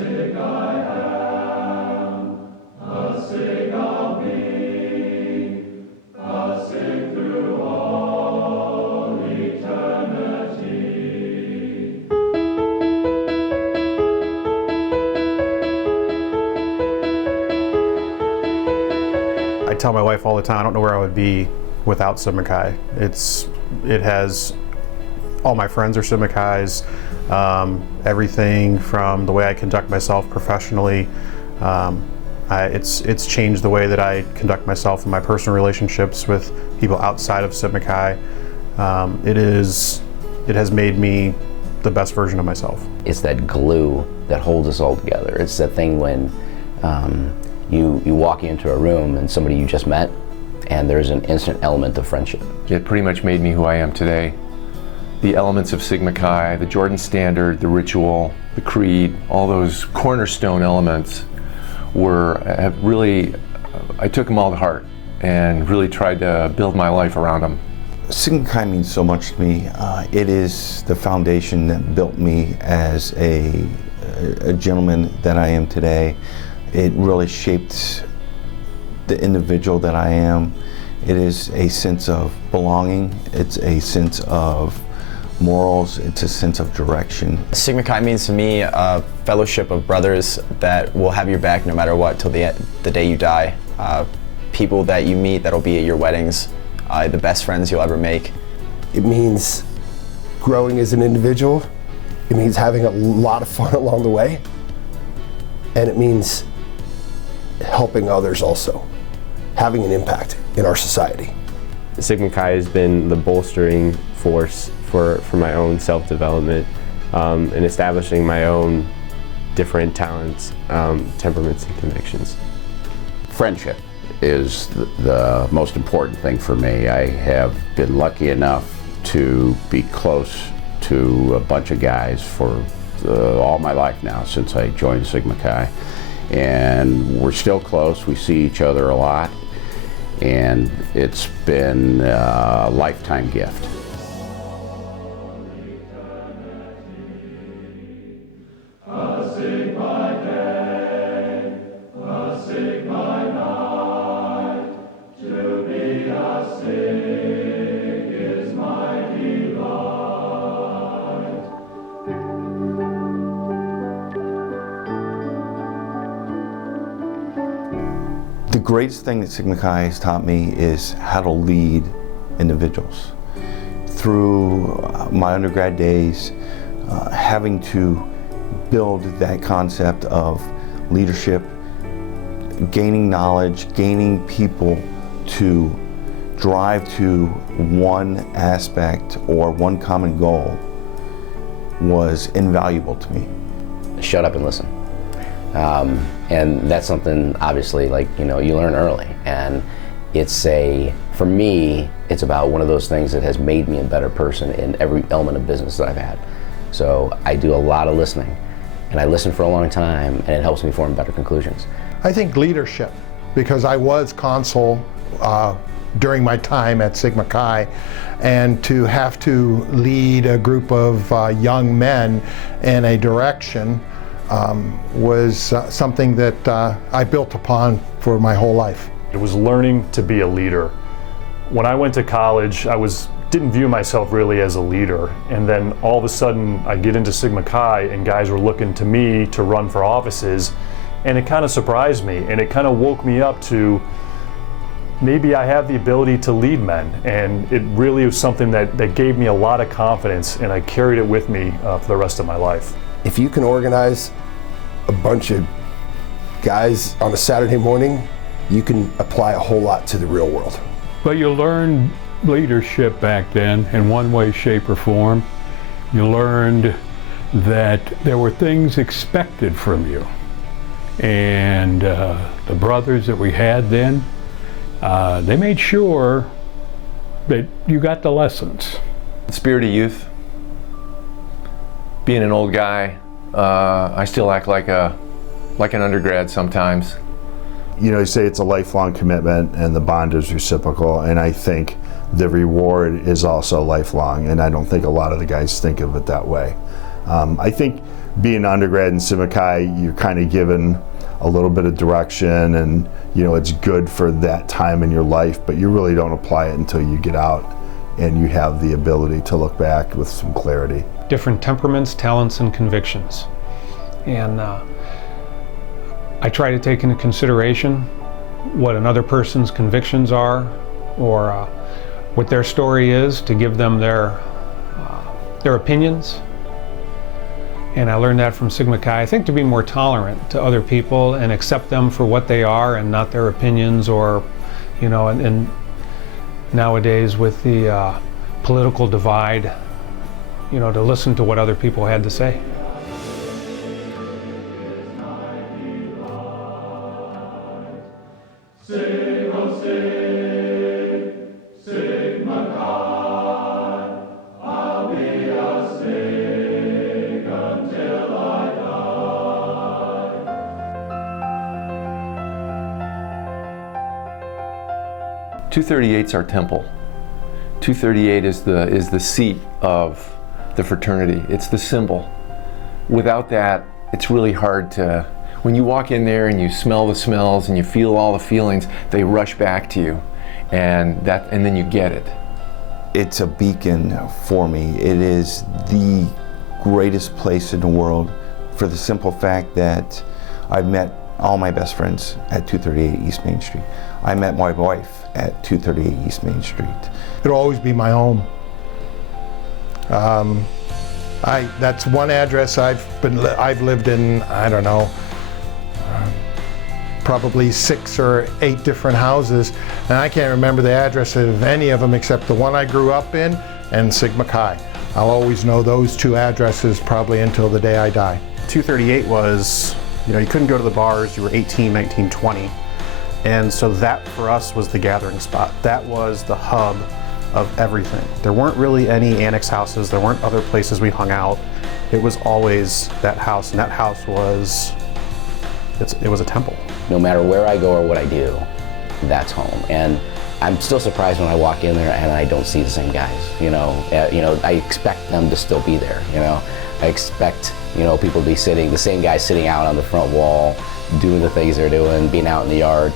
I tell my wife all the time, I don't know where I would be without Sigma Chi. It has, all my friends are Sigma Chi's, everything from the way I conduct myself professionally. It's changed the way that I conduct myself in my personal relationships with people outside of Sigma Chi. It has made me the best version of myself. It's that glue that holds us all together. It's that thing when you walk into a room and somebody you just met, and there's an instant element of friendship. It pretty much made me who I am today. The elements of Sigma Chi, the Jordan Standard, the ritual, the creed, all those cornerstone elements I took them all to heart and really tried to build my life around them. Sigma Chi means so much to me. It is the foundation that built me as a gentleman that I am today. It really shaped the individual that I am. It is a sense of belonging. It's a sense of morals. It's a sense of direction. Sigma Chi means to me a fellowship of brothers that will have your back no matter what till the day you die. People that you meet that'll be at your weddings, the best friends you'll ever make. It means growing as an individual. It means having a lot of fun along the way. And it means helping others also, having an impact in our society. Sigma Chi has been the bolstering force for my own self-development and establishing my own different talents, temperaments, and convictions. Friendship is the most important thing for me. I have been lucky enough to be close to a bunch of guys for all my life now since I joined Sigma Chi. And we're still close. We see each other a lot, and it's been a lifetime gift. The greatest thing that Sigma Chi has taught me is how to lead individuals. Through my undergrad days, having to build that concept of leadership, gaining knowledge, gaining people to drive to one aspect or one common goal was invaluable to me. Shut up and listen. And that's something, obviously, you learn early. And for me, it's about one of those things that has made me a better person in every element of business that I've had. So I do a lot of listening, and I listen for a long time, and it helps me form better conclusions. I think leadership, because I was consul during my time at Sigma Chi, and to have to lead a group of young men in a direction was something that I built upon for my whole life. It was learning to be a leader. When I went to college, I didn't view myself really as a leader, and then all of a sudden I get into Sigma Chi and guys were looking to me to run for offices, and it kind of surprised me, and it kind of woke me up to maybe I have the ability to lead men, and it really was something that gave me a lot of confidence, and I carried it with me for the rest of my life. If you can organize a bunch of guys on a Saturday morning, you can apply a whole lot to the real world. But you learned leadership back then in one way, shape, or form. You learned that there were things expected from you. And the brothers that we had then, they made sure that you got the lessons. The spirit of youth. Being an old guy, I still act like an undergrad sometimes. You know, you say it's a lifelong commitment and the bond is reciprocal, and I think the reward is also lifelong, and I don't think a lot of the guys think of it that way. I think being an undergrad in Sigma Chi, you're kind of given a little bit of direction, and you know it's good for that time in your life, but you really don't apply it until you get out and you have the ability to look back with some clarity. Different temperaments, talents, and convictions. And I try to take into consideration what another person's convictions are, or what their story is, to give them their opinions. And I learned that from Sigma Chi. I think to be more tolerant to other people and accept them for what they are and not their opinions, or, you know, and nowadays with the political divide, you know, to listen to what other people had to say. .238's our temple. 238 is the seat of the fraternity. It's the symbol. Without that, it's really hard to, when you walk in there and you smell the smells and you feel all the feelings, they rush back to you, and then you get it. It's a beacon for me. It is the greatest place in the world, for the simple fact that I've met all my best friends at 238 East Main Street. I met my wife at 238 East Main Street. It'll always be my home. That's one address I've lived in, I don't know, probably 6 or 8 different houses, and I can't remember the address of any of them except the one I grew up in and Sigma Chi. I'll always know those 2 addresses probably until the day I die. 238 was, you know, you couldn't go to the bars, you were 18, 19, 20. And so that for us was the gathering spot. That was the hub of everything. There weren't really any annex houses, there weren't other places we hung out. It was always that house, and that house was, it was a temple. No matter where I go or what I do, that's home. And I'm still surprised when I walk in there and I don't see the same guys. You know, I expect them to still be there. You know, I expect, you know, people to be sitting, the same guys sitting out on the front wall, doing the things they're doing, being out in the yard.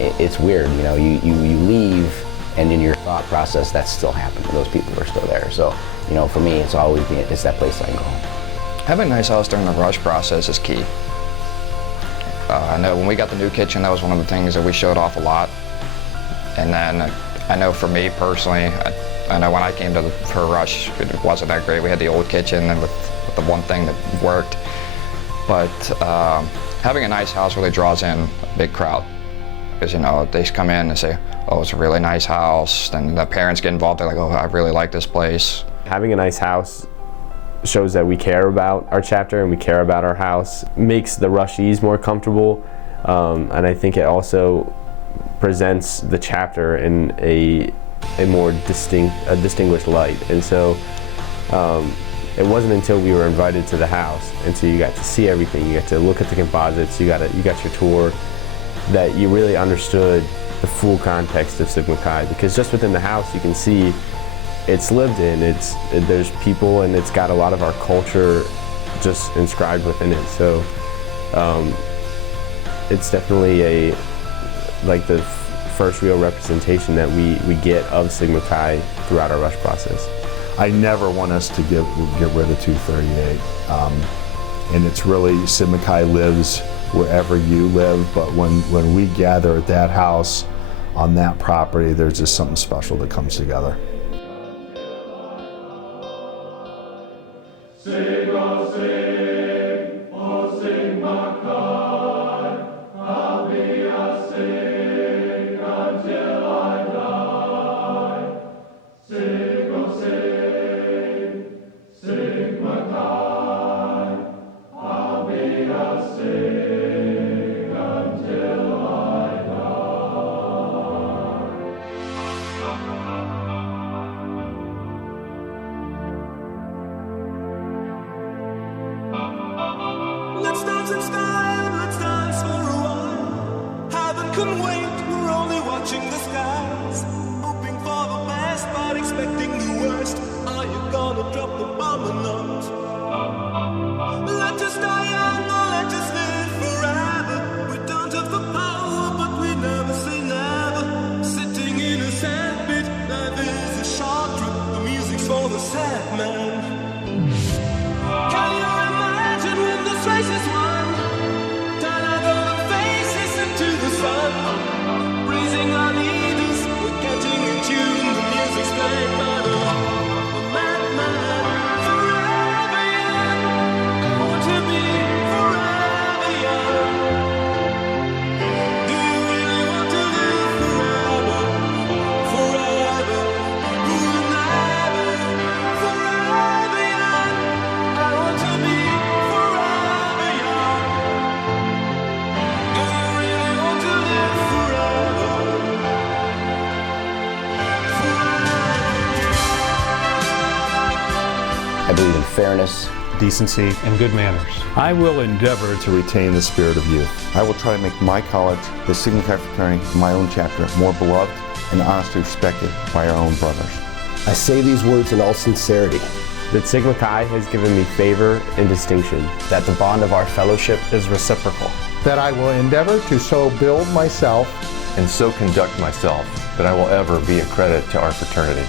It's weird, you know, you leave, and in your thought process, that's still happening. Those people are still there. So, you know, for me, it's always it's that place I can go home. Having a nice house during the rush process is key. I know when we got the new kitchen, that was one of the things that we showed off a lot. And then I know for me personally, I know when I came for rush, it wasn't that great. We had the old kitchen and with the one thing that worked. But having a nice house really draws in a big crowd. Because, you know, they come in and say, oh, it's a really nice house. Then the parents get involved. They're like, oh, I really like this place. Having a nice house shows that we care about our chapter and we care about our house. Makes the rushies more comfortable. And I think it also presents the chapter in a more distinguished light. And so it wasn't until we were invited to the house, and so you got to see everything, you got to look at the composites, you got your tour, that you really understood the full context of Sigma Chi. Because just within the house you can see it's lived in, there's people, and it's got a lot of our culture just inscribed within it. So it's definitely like the first real representation that we get of Sigma Chi throughout our rush process. I never want us to get rid of 238. And it's really, Sigma Chi lives wherever you live, but when we gather at that house on that property, there's just something special that comes together. Let's dance in style, let's dance for a while. Heaven can wait, we're only watching the skies. Hoping for the best, but expecting the worst. Are you gonna drop the bomb or not? decency, and good manners. I will endeavor to retain the spirit of youth. I will try to make my college, the Sigma Chi Fraternity, my own chapter, more beloved and honestly respected by our own brothers. I say these words in all sincerity. That Sigma Chi has given me favor and distinction. That the bond of our fellowship is reciprocal. That I will endeavor to so build myself and so conduct myself that I will ever be a credit to our fraternity.